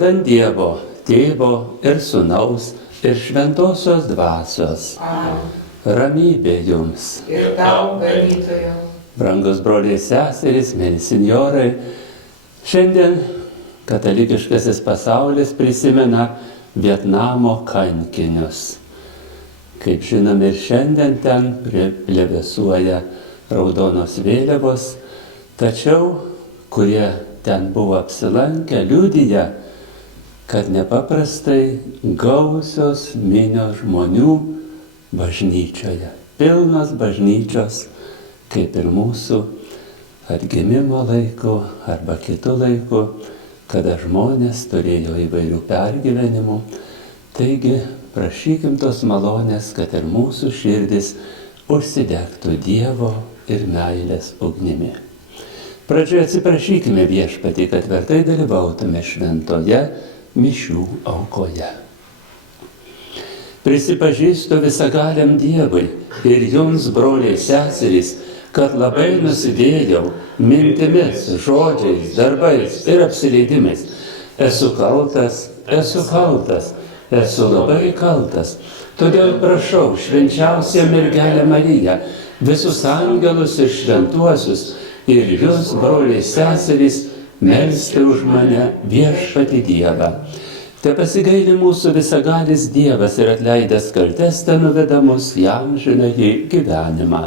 Vardan Dievo, Tėvo ir Sūnaus ir Šventosios Dvasios. Amen. Ramybė jums. Ir tau, ganytojo. Brangus broliai seserys, mėly senjorai, šiandien katalikiškasis pasaulis prisimena Vietnamo kankinius. Kaip žinome, ir šiandien ten plevėsuoja raudonos vėliavos, tačiau kurie ten buvo apsilankę, liudija, kad nepaprastai gausios minios žmonių bažnyčioje. Pilnos bažnyčios, kaip ir mūsų atgimimo laiku arba kitų laikų, kada žmonės turėjo įvairių pergyvenimų. Taigi, prašykim tos malonės, kad ir mūsų širdis užsidegtų Dievo ir meilės ugnimi. Pradžioje atsiprašykime Viešpatį, kad vertai dalyvautume šventoje mišių aukoje. Prisipažįstu visagaliam Dievui ir jums, broliai seserys, kad labai nusidėjau mintimis, žodžiais, darbais ir apsileidimais. Esu kaltas, esu labai kaltas. Todėl prašau švenčiausią mergelę Mariją, visus angelus ir šventuosius ir jūs, broliai seserys, melskite už mane Viešpatį Dievą. Te pasigaili mūsų visagalis Dievas ir atleidęs kaltes te nuveda mus į amžinąjį gyvenimą.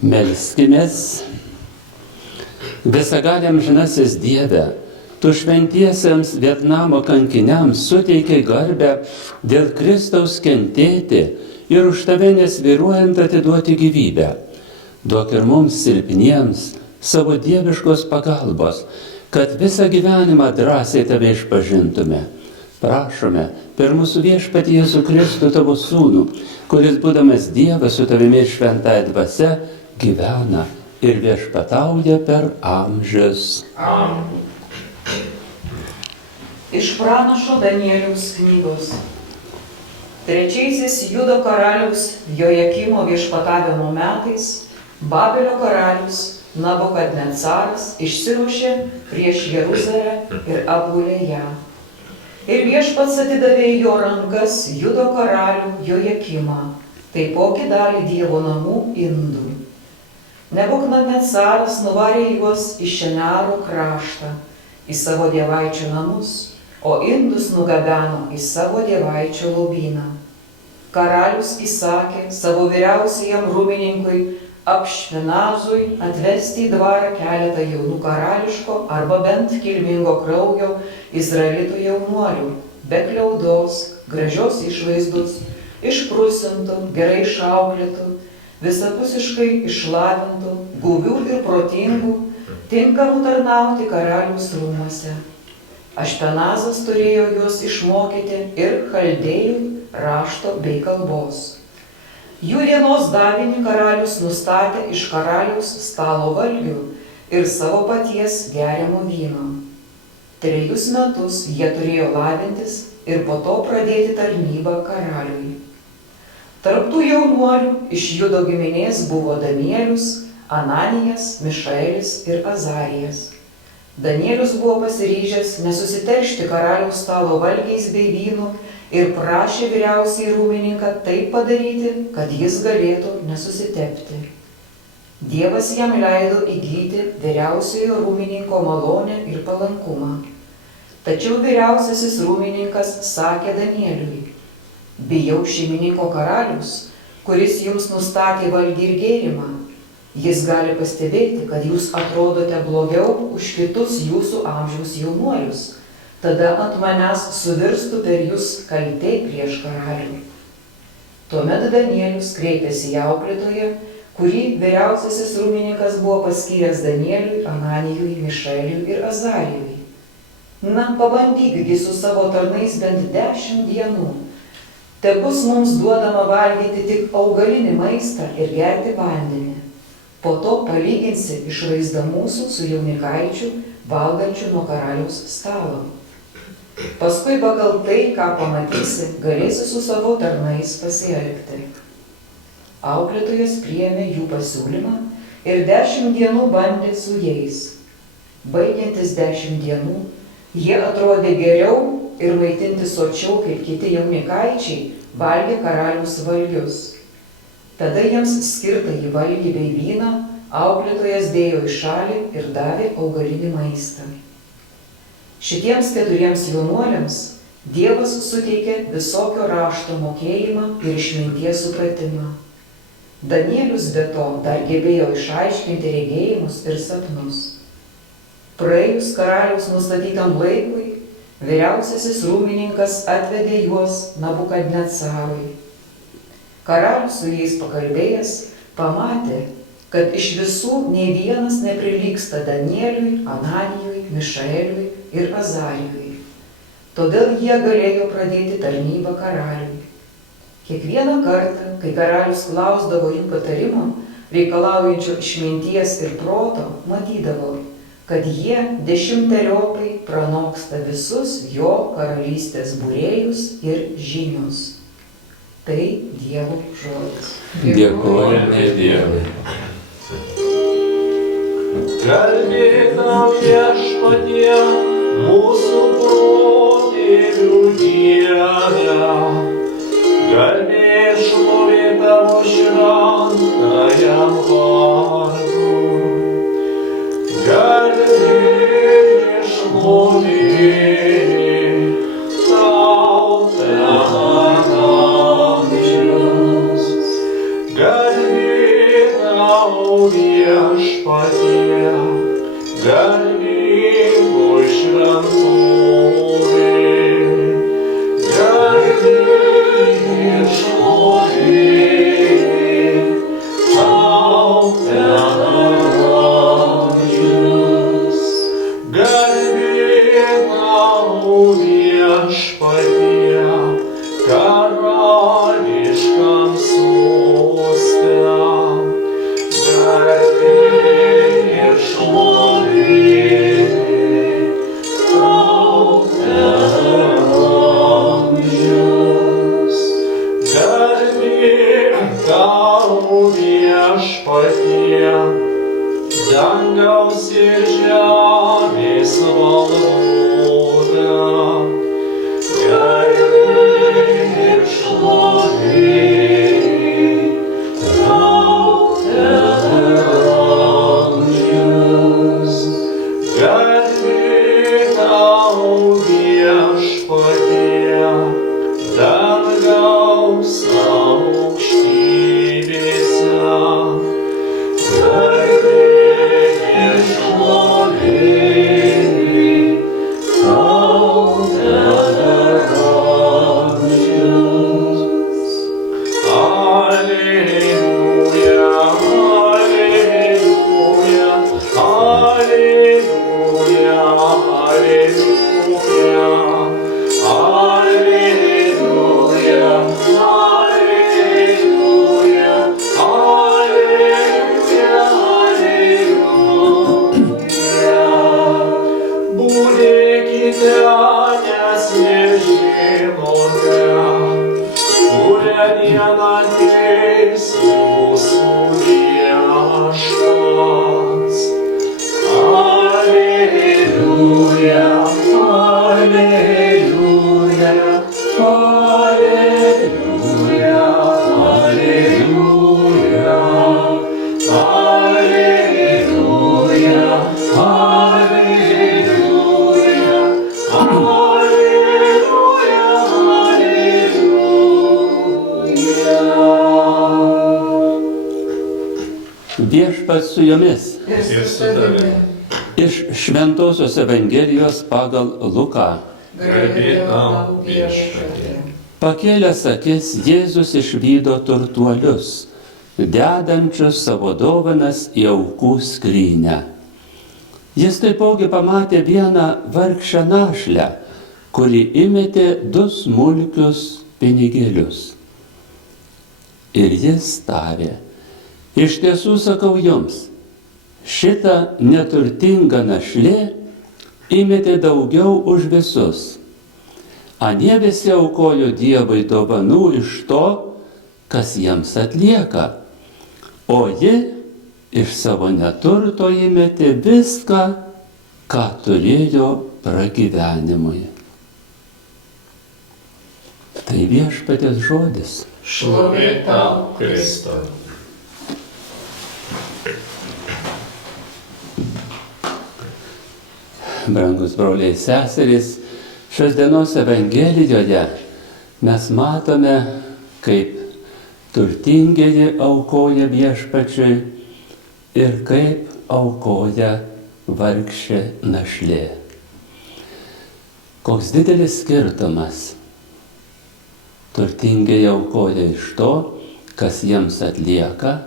Melskimės. Visagaliam amžinasis Dieve, tu šventiesiems Vietnamo kankiniams suteikiai garbę dėl Kristaus kentėti ir už tave nesvyruojant atiduoti gyvybę. Duok ir mums silpniems savo dieviškos pagalbos, kad visą gyvenimą drąsiai tave išpažintume. Prašome per mūsų Viešpatį Jėzų Kristų tavo sūnų, kuris būdamas Dievas su tavimi šventąja dvasia gyvena ir viešpatauja per amžius. Amen. Iš pranašo Danieliaus knygos. Trečiaisiais Judo karaliaus Jojakimo viešpatavimo metais Babelio karalius Nabukadnecaras išsiruošė prieš Jeruzalę ir apgulė ją. Ir viešpats atidavė į jo rankas Judo karalių Jojakimą, taipogi dalį Dievo namų indų. Nebukadnecaras nuvarė juos į Šenaro kraštą, į savo dievaičių namus, o indus nugabeno į savo dievaičio lobyną. Karalius įsakė savo vyriausiajam rūmininkui Apšpenazui atvesti į dvarą keletą jaunų karališko arba bent kilmingo kraujo izraelitų jaunuolių, be kliaudos, gražios išvaizdos, išprusintų, gerai išauklėtų, visapusiškai išlavintų, guvių ir protingų, tinkamų tarnauti karaliaus rūmuose. Ašpenazas turėjo juos išmokyti ir chaldėjų rašto bei kalbos. Jų dienos davinį karalius nustatė iš karaliaus stalo valgių ir savo paties geriamo vyno. 3 metus jie turėjo lavintis ir po to pradėti tarnybą karaliui. Tarp tų jaunuolių iš Judo giminės buvo Danielius, Ananijas, Mišaelis ir Azarijas. Danielius buvo pasiryžęs nesusiteršti karaliaus stalo valgiais bei vynu ir prašė vyriausiąjį rūmininką taip padaryti, kad jis galėtų nesusitepti. Dievas jam leido įgyti vyriausiojo rūmininko malonę ir palankumą. Tačiau vyriausiasis rūmininkas sakė Danieliui: bijau šeimininko karalius, kuris jums nustatė valgį ir gėrimą. Jis gali pastebėti, kad jūs atrodote blogiau už kitus jūsų amžiaus jaunuolius. Tada ant manęs suvirstų per jūs kaltė prieš karalių. Tuomet Danielius kreipėsi į auklėtoją, kurį vyriausiasis rūmininkas buvo paskyręs Danieliui, Ananijui, Mišaeliui ir Azarijui. Na, pabandykgi su savo tarnais bent 10 dienų. Tebus mums duodama valgyti tik augalinį maistą ir gerti vandenį. Po to palyginsi išvaizdą mūsų su jaunikaičiu, valgančiu nuo karaliaus stalo. Paskui pagal tai, ką pamatysi, galėsi su savo tarnais pasielgti. Auklėtojas priėmė jų pasiūlymą ir 10 dienų bandė su jais. Baigiantis 10 dienų, jie atrodė geriau ir maitinti sočiau kaip kiti jaunikaičiai valgė karaliaus valgius. Tada jiems skirtą į valgį bei vyną auklėtojas dėjo į šalį ir davė augalinį maistą. Šitiems 4 jaunuoliams Dievas suteikė visokio rašto mokėjimą ir išminties supratimą. Danielius be to dar gebėjo išaiškinti regėjimus ir sapnus. Praėjus karaliaus nustatytam laikui, vyriausiasis rūmininkas atvedė juos Nabukadnecarui. Karalius su jais pakalbėjęs pamatė, kad iš visų nei vienas neprilygsta Danieliui, Ananijui, Mišaeliui ir Azarijui. Todėl jie galėjo pradėti tarnybą karaliui. Kiekvieną kartą, kai karalius klausdavo jų patarimo, reikalaujančio išminties ir proto, matydavo, kad jie 10-eriopai pranoksta visus jo karalystės būrėjus ir žynius. Tai Dievo žodis. Dėkojame Dievui. Garbėk tau Viešpatie, mūsų protėvių Dieve, garbė šlovė tavo šventajam vardui. Garbė šlovė tau per amžius. Garbė tau Viešpatie, garbėgo šventovė. Garbė šlovė tau per amžius. Garbė tau Viešpatie, karališkam soste. Garbė šlovė tau per amžius. Garbė tau Viešpatie, dangaus ir žemės valdove. Garbė šlovė tau per amžius. Garbė tau Viešpatie, dangaus aukštybėse. Garbė šlovė tau per amžius. diena ateis mūsų viešpats. Alleluja, alleluja, alleluja, alleluja, alleluja, alleluja, alleluja. Viešpats su jumis. Ir su tavimi. Iš Šventosios Evangelijos pagal Luką. Garbė tau, Viešpatie. Pakėlęs akis, Jėzus išvydo turtuolius, dedančius savo dovanas į aukų skrynę. Jis taipogi pamatė vieną vargšę našlę, kuri įmetė 2 smulkius pinigėlius. Ir jis tarė: iš tiesų sakau jums, šita neturtinga našlė įmetė daugiau už visus. Anie visi aukojo Dievui dovanų iš to, kas jiems atlieka, o ji iš savo neturto įmetė viską, ką turėjo pragyvenimui. Tai Viešpaties žodis. Šlovė tau, Kristau. Brangus broliai seserys, šios dienos Evangelijoje mes matome, kaip turtingieji aukoja Viešpačiui ir kaip aukoja vargšė našlė. Koks didelis skirtumas. Turtingieji aukoja iš to, kas jiems atlieka,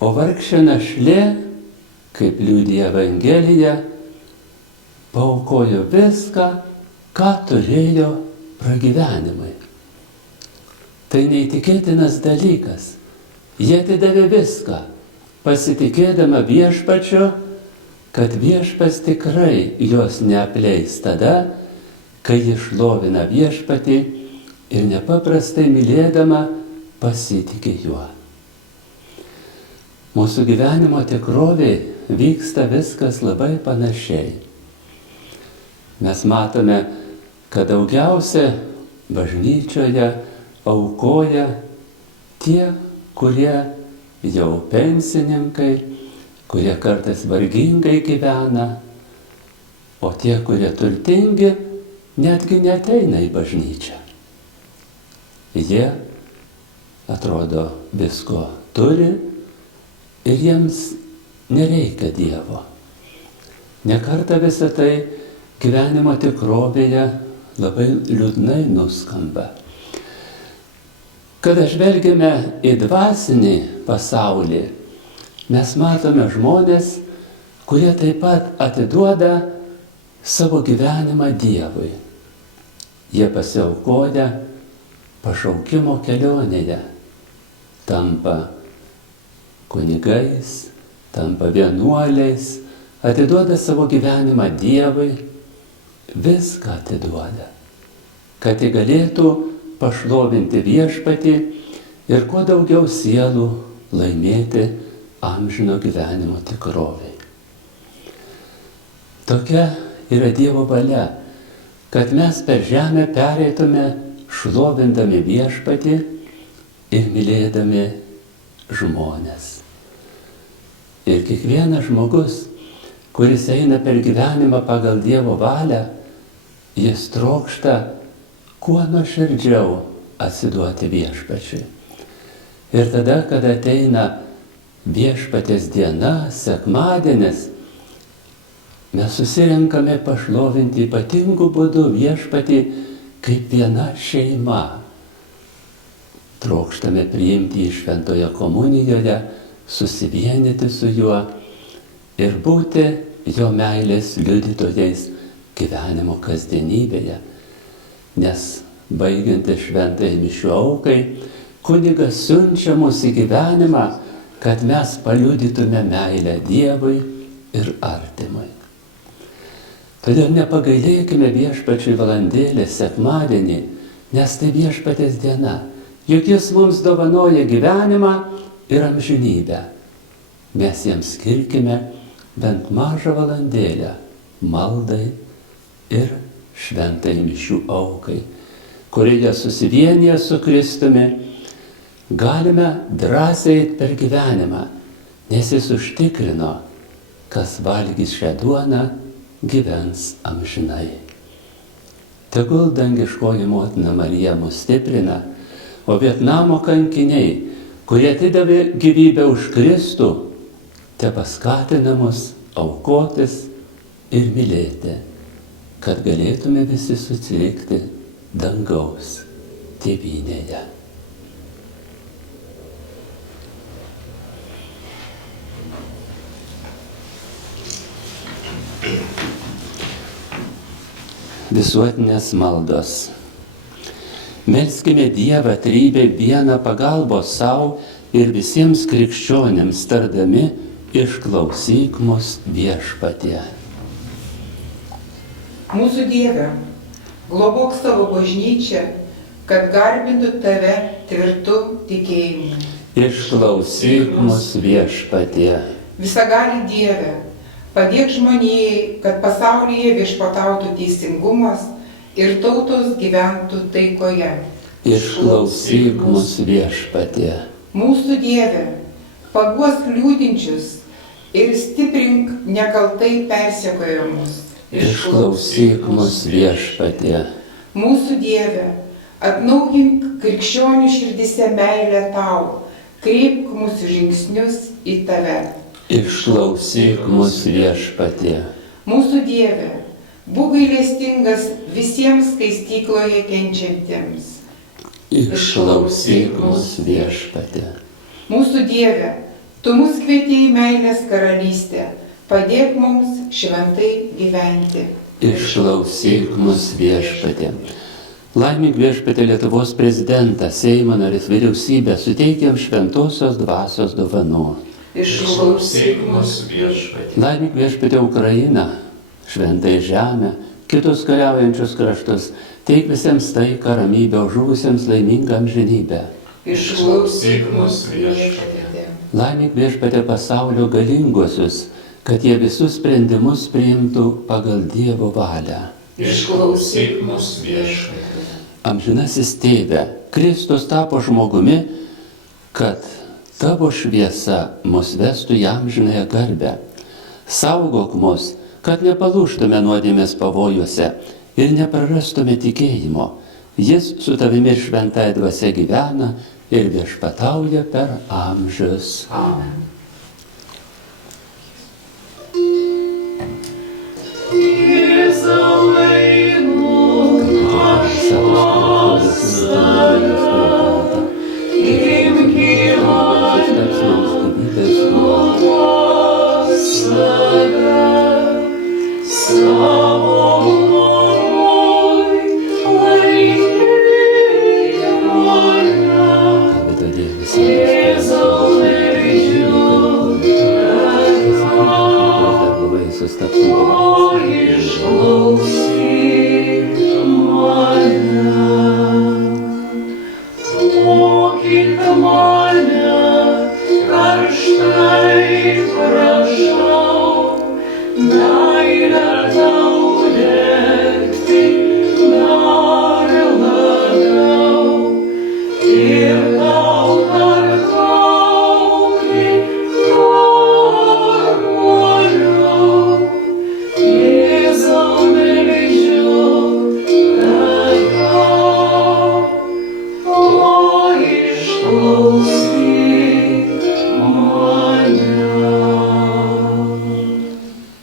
o vargšė našlė, kaip liudija Evangelija, paaukojo viską, ką turėjo pragyvenimui. Tai neįtikėtinas dalykas. Jie atidavė viską, pasitikėdama Viešpačiu, kad Viešpats tikrai jos neapleis tada, kai ji šlovina Viešpatį ir nepaprastai mylėdama pasitikė juo. Mūsų gyvenimo tikrovėje vyksta viskas labai panašiai. Mes matome, kad daugiausia bažnyčioje aukoja tie, kurie jau pensininkai, kurie kartais vargingai gyvena, o tie, kurie turtingi, netgi neateina į bažnyčią. Jie, atrodo, visko turi ir jiems nereikia Dievo. Nekartą visą tai gyvenimo tikrovėje labai liūdnai nuskamba. Kada žvelgiame į dvasinį pasaulį, mes matome žmonės, kurie taip pat atiduoda savo gyvenimą Dievui. Jie pasiaukoja pašaukimo kelionėje, tampa kunigais, tampa vienuoliais, atiduoda savo gyvenimą Dievui, viską atiduoda, kad jie galėtų pašlovinti Viešpatį ir kuo daugiau sielų laimėti amžino gyvenimo tikrovei. Tokia yra Dievo valia, kad mes per žemę pereitume šlovindami Viešpatį ir mylėdami žmones. Ir kiekvienas žmogus, kuris eina per gyvenimą pagal Dievo valią, jis trokšta kuo nuoširdžiau atsiduoti Viešpačiui. Ir tada, kada ateina Viešpaties diena, sekmadienis, mes susirenkame pašlovinti ypatingų būdų Viešpatį kaip viena šeima. Trokštame priimti jį šventoje komunijoje, susivienyti su juo ir būti jo meilės liudytojais gyvenimo kasdienybėje. Nes baigiantis šventai mišių aukai, kunigas siunčia mus į gyvenimą, kad mes paliudytume meilę Dievui ir artimui. Todėl nepagailėkime Viešpačiui valandėlės sekmadienį, nes tai Viešpaties diena. juk jis mums dovanoja gyvenimą ir amžinybę. Mes jiems skirkime bent mažą valandėlę maldai ir šventai mišių aukai, kurioje susivienyje su Kristumi galime drąsiai per gyvenimą, nes jis užtikrino, kas valgys šią duoną, gyvens amžinai. Tegul dangiškoji motina Marija mus stiprina, o Vietnamo kankiniai, kurie atidavė gyvybę už Kristų, tepaskatina mus aukotis ir mylėti, kad galėtume visi susitikti dangaus tėvynėje. Visuotinės maldos. Melskime Dievą trybę vieną pagalbos savo ir visiems krikščionėms tardami, išklausyk mus Viešpatie. Mūsų Dieve, globok savo bažnyčią, kad garbintų tave tvirtu tikėjimu. Išklausyk mus Viešpatie. Visagali Dieve, padėk žmonijai, kad pasaulyje viešpatautų teisingumas ir tautos gyventų taikoje. Išklausyk mus Viešpatie. Mūsų Dieve, paguosk liūdinčius ir stiprink nekaltai persekiojamus. Išklausyk mus Viešpatie. Mūsų Dieve, atnaujink krikščionių širdise meilę tau, kreipk mūsų žingsnius į tave. Išklausyk mus Viešpatie. Mūsų Dieve, būk gailestingas visiems skaistykloje kenčiantiems. Išklausyk mus Viešpatie. Mūsų Dieve, tu mus kvieti į meilės karalystę, padėk mums šventai gyventi. Išklausyk mus Viešpatie. Laimink Viešpatie Lietuvos prezidentą, Seimo narius, vyriausybę, suteikiam šventosios dvasios dovanų. Išklausyk mus Viešpatie. Laimink Viešpatie Ukrainą, šventai žemę, kitus kariaujančius kraštus, teik visiems taiką, ramybę, o žuvusiems laimingą amžinybę. Išklausyk mus Viešpatie. Laimink Viešpatie pasaulio galinguosius, kad jie visus sprendimus priimtų pagal Dievo valią. Išklausyk mus Viešpatie. Amžinasis Tėve, Kristus tapo žmogumi, kad tavo šviesa mus vestų į amžinąją garbę. Saugok mus, kad nepalūžtume nuodėmės pavojuose ir neprarastume tikėjimo. Jis su tavimi ir šventąja dvasia gyvena ir viešpatauja per amžius. Amen.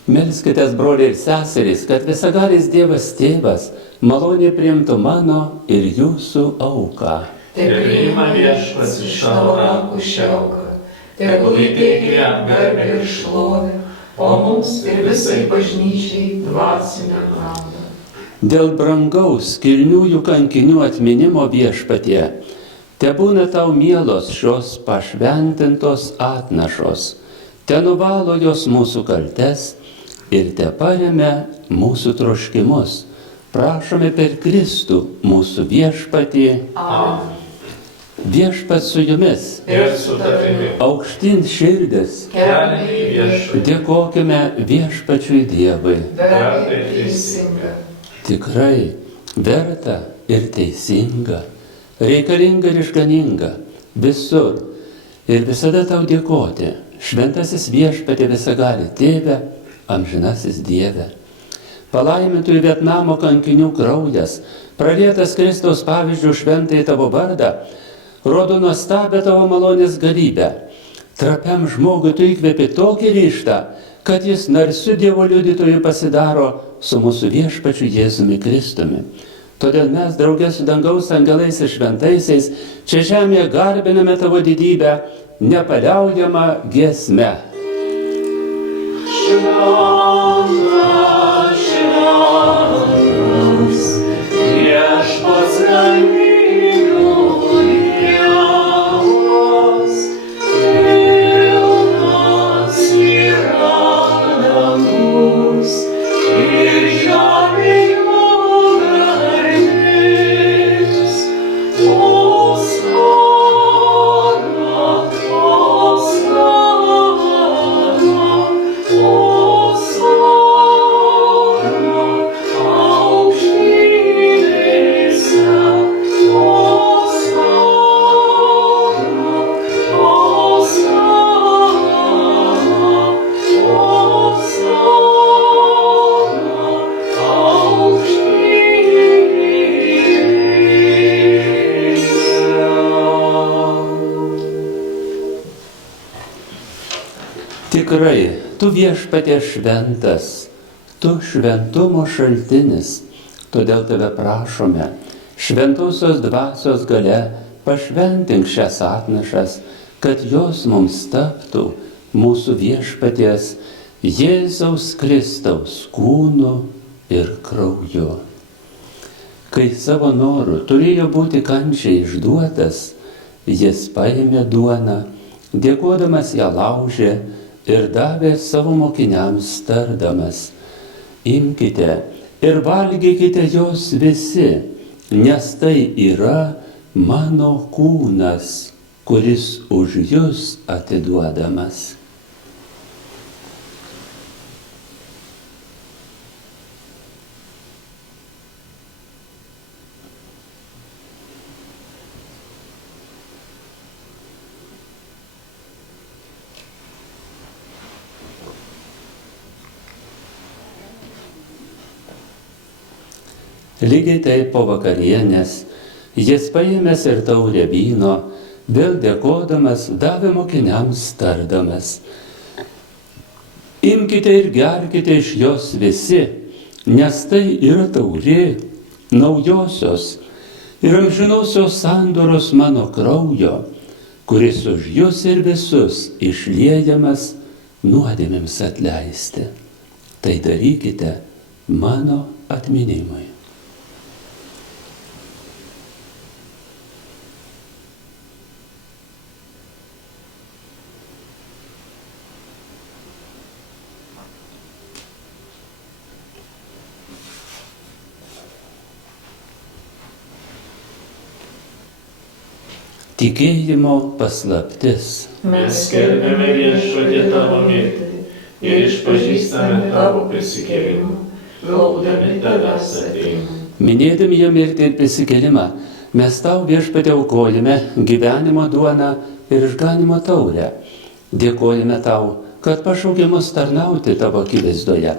Melskitės, broliai ir seserys, kad visagalis Dievas Tėvas maloniai priimtų mano ir jūsų auką. Te priima Viešpats iš tavo rankų šią auką, tegul įteikia jam garbę ir šlovę, o mums ir visai bažnyčiai dvasinę naudą. Dėl brangaus kilniųjų kankinių atminimo Viešpatie, tebūna tau mielos šios pašventintos atnašos, te nuvalo jos mūsų kaltes ir te paremia mūsų troškimus. Prašome per Kristų mūsų Viešpatį. Amen. Viešpats su jumis. Ir su tavimi. Aukštyn širdis. Keliame į viešpatį. Dėkokime viešpačiui Dievui. Verta ir teisinga. Tikrai verta ir teisinga, reikalinga ir išganinga visur ir visada tau dėkoti, šventasis viešpatie visagali Tėve, amžinasis Dieve. Palaimintųjų Vietnamo kankinių kraujas, pralietas Kristaus pavyzdžių šventai tavo vardą, rodo nuostabę tavo malonės galybę. Trapiam žmogui tu įkvėpi tokį ryžtą, kad jis narsiu Dievo liudytojų pasidaro su mūsų viešpačiu Jėzumi Kristumi. Todėl mes draugė su dangaus angelais ir šventaisiais čia žemėje garbiname tavo didybę nepaliaujamą giesmę. Viešpats galybių Dievas, pilnas yra dangus ir žemė jo garbės. Hosana, Tikrai, tu viešpatie šventas, tu šventumo šaltinis, todėl tave prašome, šventosios dvasios gale pašventink šias atnašas, kad jos mums taptų mūsų viešpaties Jėzaus Kristaus kūnu ir krauju. Kai savo noru turėjo būti kančiai išduotas, jis paėmė duoną, dėkodamas ją laužė ir davė savo mokiniams tardamas: imkite ir valgykite jos visi, nes tai yra mano kūnas, kuris už jus atiduodamas. Lygiai taip po vakarienės jis paėmęs ir taurę vyno, vėl dėkodamas davė mokiniams tardamas: imkite ir gerkite iš jos visi, nes tai yra taurė naujosios ir amžinosios sandoros mano kraujo, kuris už jus ir visus išliejamas nuodėmėms atleisti. Tai darykite mano atminimui. Tikėjimo paslaptis. Mes skelbiame Viešpatie tavo mirtį ir išpažįstame tavo prisikėlimą, laukdami tavęs atėjimo. Minėdami jo mirtį ir prisikėlimą, mes tau Viešpatie aukojame gyvenimo duoną ir išganimo taurę. Dėkojame tau, kad pašaukė mus tarnauti tavo akivaizdoje.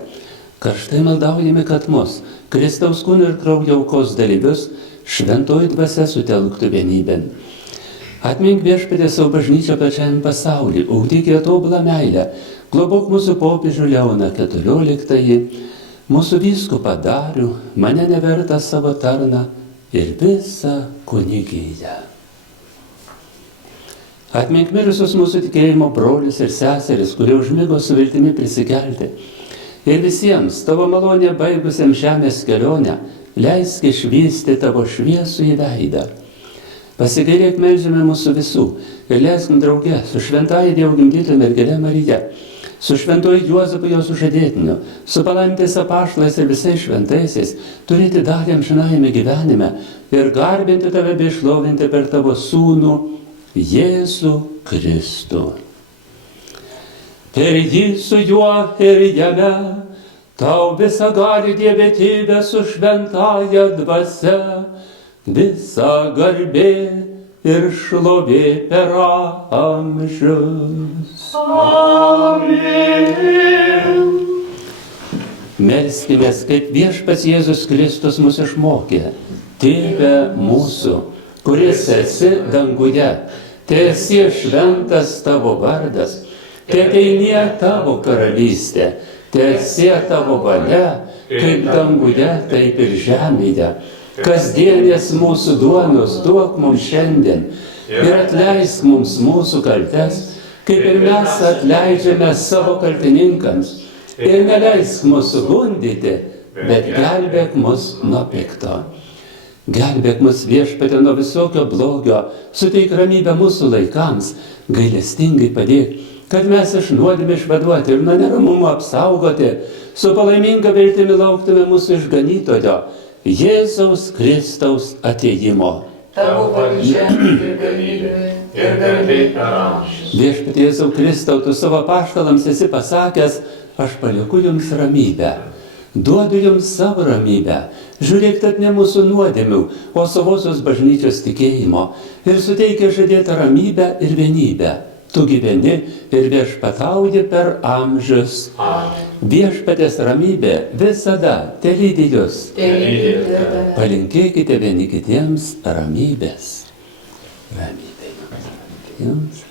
Karštai maldaujame, kad mus, Kristaus kūno ir kraujo aukos dalyvius, šventoji dvasia sutelktų vienybėn. Atmink Viešpatie savo bažnyčią plačiam pasaulį, ugdyk ją tobulą meilę, globok mūsų popiežių Leoną XIV, mūsų vyskupą Darių, mane nevertą savo tarną ir visą kunigiją. Atmink mirusius mūsų tikėjimo brolius ir seseris, kurie užmigo su viltimi prisikelti. Ir visiems tavo malonė baigusiems žemės kelionę, leisk išvysti tavo šviesų į veidą. Pasigailėk, melžiame mūsų visų ir leiskim drauge su šventąja Dievo gimdytoja mergele Marija su šventuoju Juozapu jo sužadėtiniu, su palaimintais apaštalais ir visais šventaisiais, turėti dalį amžinajame gyvenime ir garbinti tave bei šlovinti per tavo sūnų Jėzų Kristų. Per jį su juo ir jame, tau visą gali Dieve Tėve su šventąja dvasia, visa garbė ir šlovė per amžius. Amen. Melskimės, kaip viešpats Jėzus Kristus mus išmokė. Tėve mūsų, kuris esi danguje, teesie šventas tavo vardas, teateinie tavo karalystė, teesie tavo valia, kaip danguje, taip ir žemėje. Kasdienės mūsų duonos duok mums šiandien ir atleisk mums mūsų kaltes, kaip ir mes atleidžiame savo kaltininkams. Ir neleisk mūsų gundyti, bet gelbėk mus nuo pikto. Gelbėk mus Viešpatie nuo visokio blogio, suteik ramybę mūsų laikams, gailestingai padėk, kad mes iš nuodėmės išvaduoti ir nuo neramumo apsaugoti, su palaiminga viltimi lauktume mūsų išganytojo, Jėzaus Kristaus atėjimo. Tavo valdžia ir galybė ir garbė per amžius. Viešpatie Jėzau Kristau, tu savo apaštalams esi pasakęs, aš palieku jums ramybę, duodu jums savo ramybę, žiūrėk tad ne mūsų nuodėmių, o savosios bažnyčios tikėjimo ir suteikia žadėtą ramybę ir vienybę. Tu gyveni ir viešpatauji per amžius. Amen. Viešpatės ramybė visada telydi jus. Palinkėkite vieni kitiems ramybės. Ramybė jums.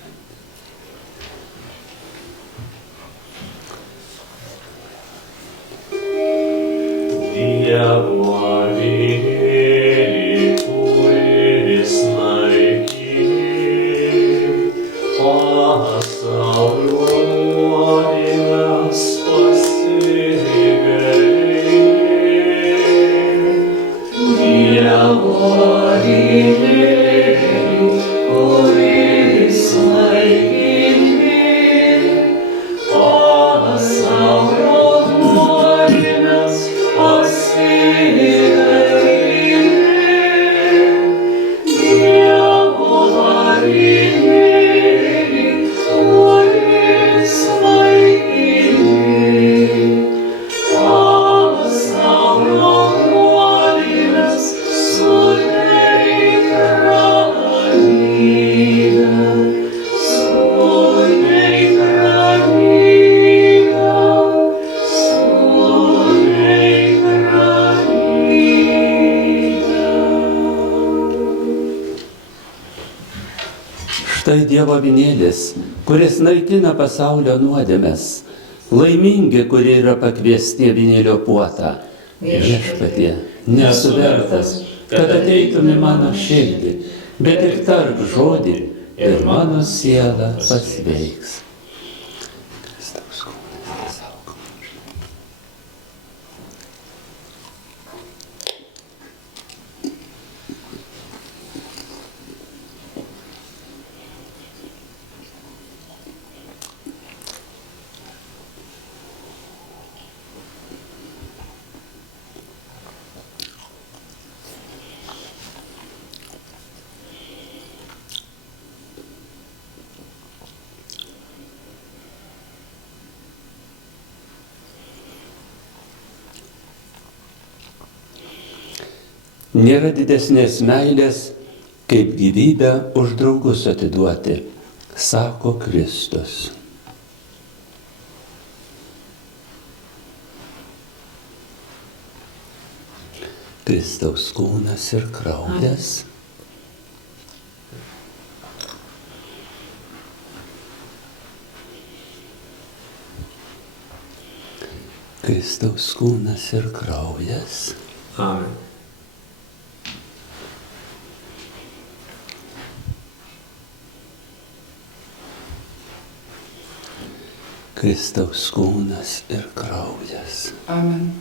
Dievo avinėlį, kuris naikini pasaulio nuodėmes pasigailėk. Dievo avinėlį, kuris naikini pasaulio nuodėmes Štai Dievo avinėlis, kuris naikina pasaulio nuodėmes. Laimingi, kurie yra pakviesti avinėlio puotą. Viešpatie, nesu vertas, kad ateitum į mano širdį, bet tik tark žodį ir mano siela pasveiks. Kristaus kūnas saugo. Nėra didesnės meilės, kaip gyvybę už draugus atiduoti, sako Kristus. Kristaus kūnas ir kraujas. Kristaus kūnas ir kraujas. Amen. Kristaus kūnas ir kraujas. Amen.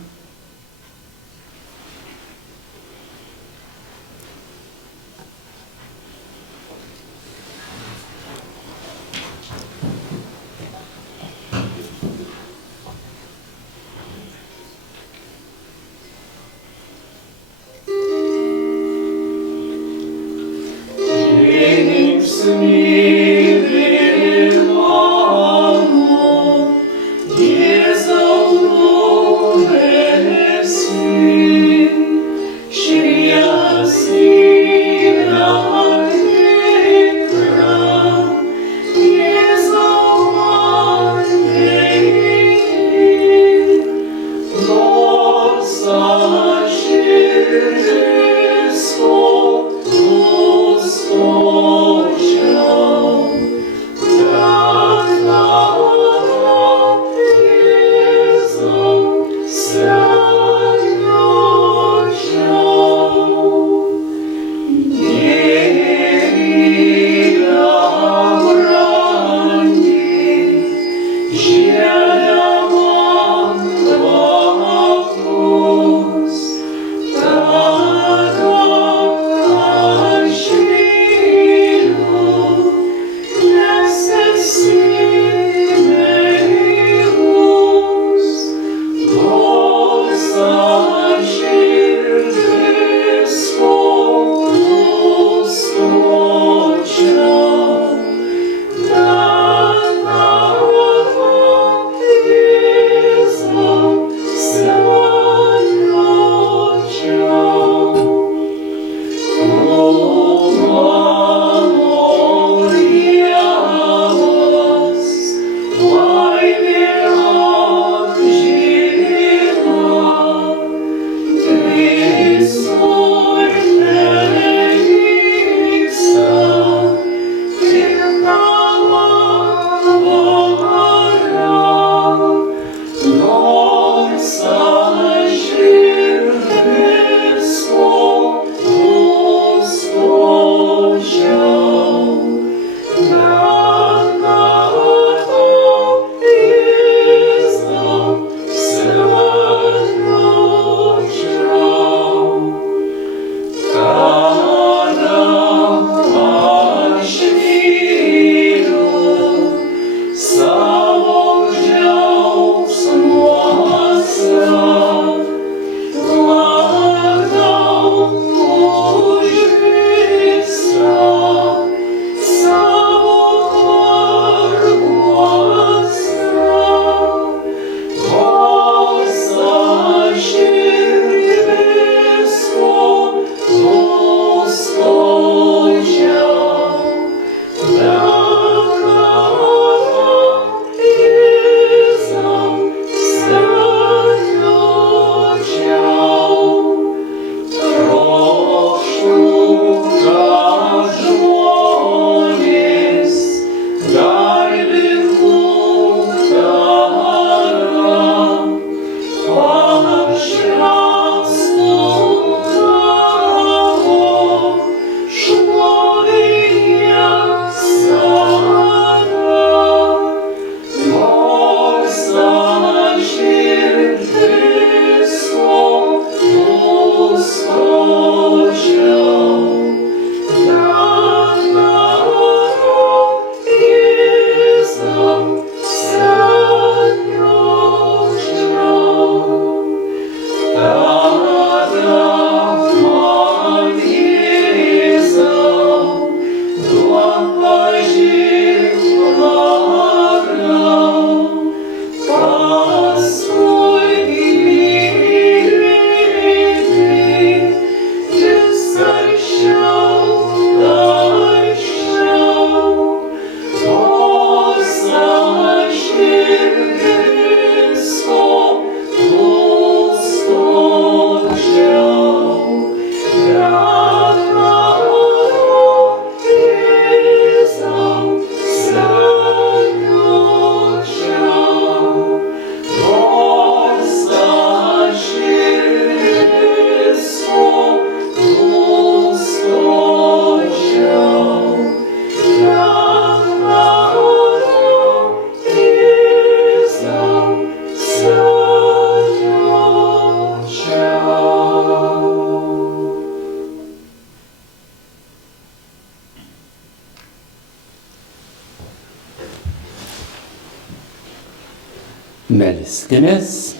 Melskimės.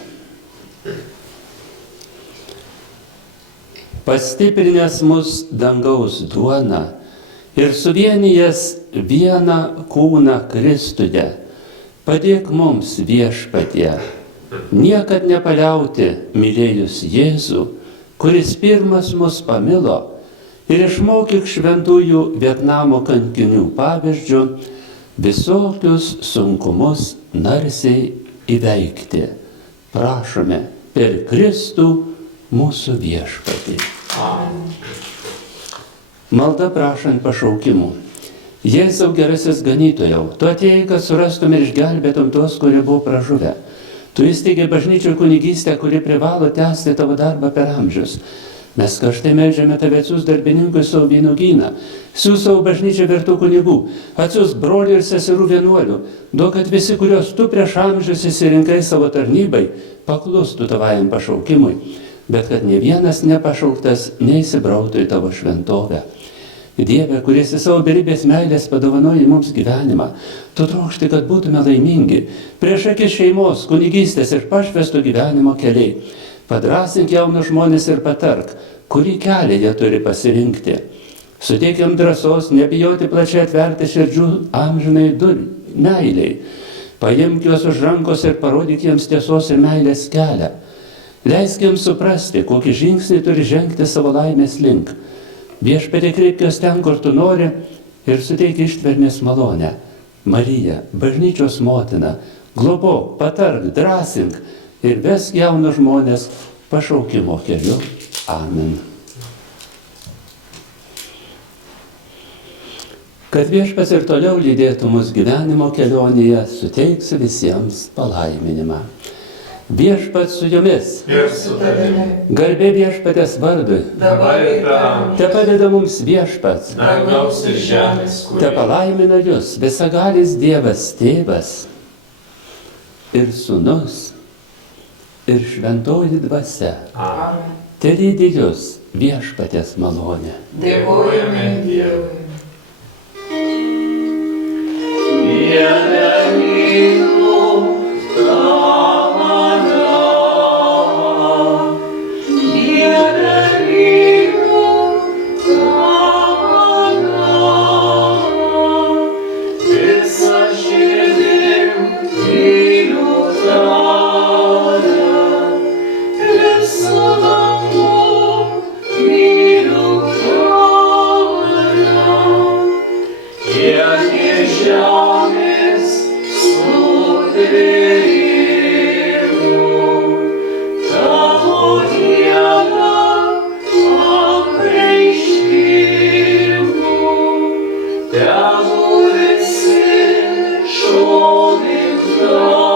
Pastiprinęs mus dangaus duona ir suvienijęs vieną kūną Kristuje, padėk mums Viešpatie, niekad nepaliauti mylėjus Jėzų, kuris pirmas mus pamilo, ir išmokyk šventųjų Vietnamo kankinių pavyzdžių visokius sunkumus narsiai įveikti. Prašome per Kristų mūsų Viešpatį. Amen. Malda prašant pašaukimų. Jėzau gerasis ganytojau, tu atėjai, kad surastum ir išgelbėtum tuos, kurie buvo pražuvę. Tu įsteigei bažnyčių kunigystę, kuri privalo tęsti tavo darbą per amžius. Mes karštai meldžiame tave, atsiųs darbininkui savo vynuogyną, siųs savo bažnyčią vertų kunigų, atsiųs brolių ir seserų vienuolių, duok, kad visi, kuriuos tu prieš amžius įsirinkai savo tarnybai, paklustų tavajam pašaukimui, bet kad ne vienas nepašauktas neįsibrautų į tavo šventovę. Dieve, kuris į savo beribės meilės padovanoji mums gyvenimą, tu trokšti, kad būtume laimingi, prieš akis šeimos, kunigystės ir pašvęsto gyvenimo keliai. Padrasink jaunus žmonės ir patark, kurį kelią jie turi pasirinkti. Suteik jam drąsos, nebijoti plačiai atverti širdžių amžinai meiliai. Paimk juos už rankos ir parodyk jiems tiesos ir meilės kelią. Leisk jiems suprasti, kokį žingsnį turi žengti savo laimės link. Viešpatie, kreipk juos ten, kur tu nori, ir suteik ištvermės malonę. Marija, bažnyčios motina, globok, patark, drąsink ir vesk jaunus žmonės pašaukimo keliu. Amen. Kad Viešpats ir toliau lydėtų mus gyvenimo kelionėje, suteiksiu visiems palaiminimą. Viešpats su jumis. Ir su tavimi. Garbė Viešpatės vardui. Dabar ir per amžius. Te padeda mums Viešpats. Dangaus ir žemės Te kūrėjas. palaimina jūs visagalis Dievas Tėvas ir Sūnus ir Šventoji Dvasia. Amen. Te lydi jūs Viešpatės malonė. Dėkojame Dievui. Tegu visi šlovink tave.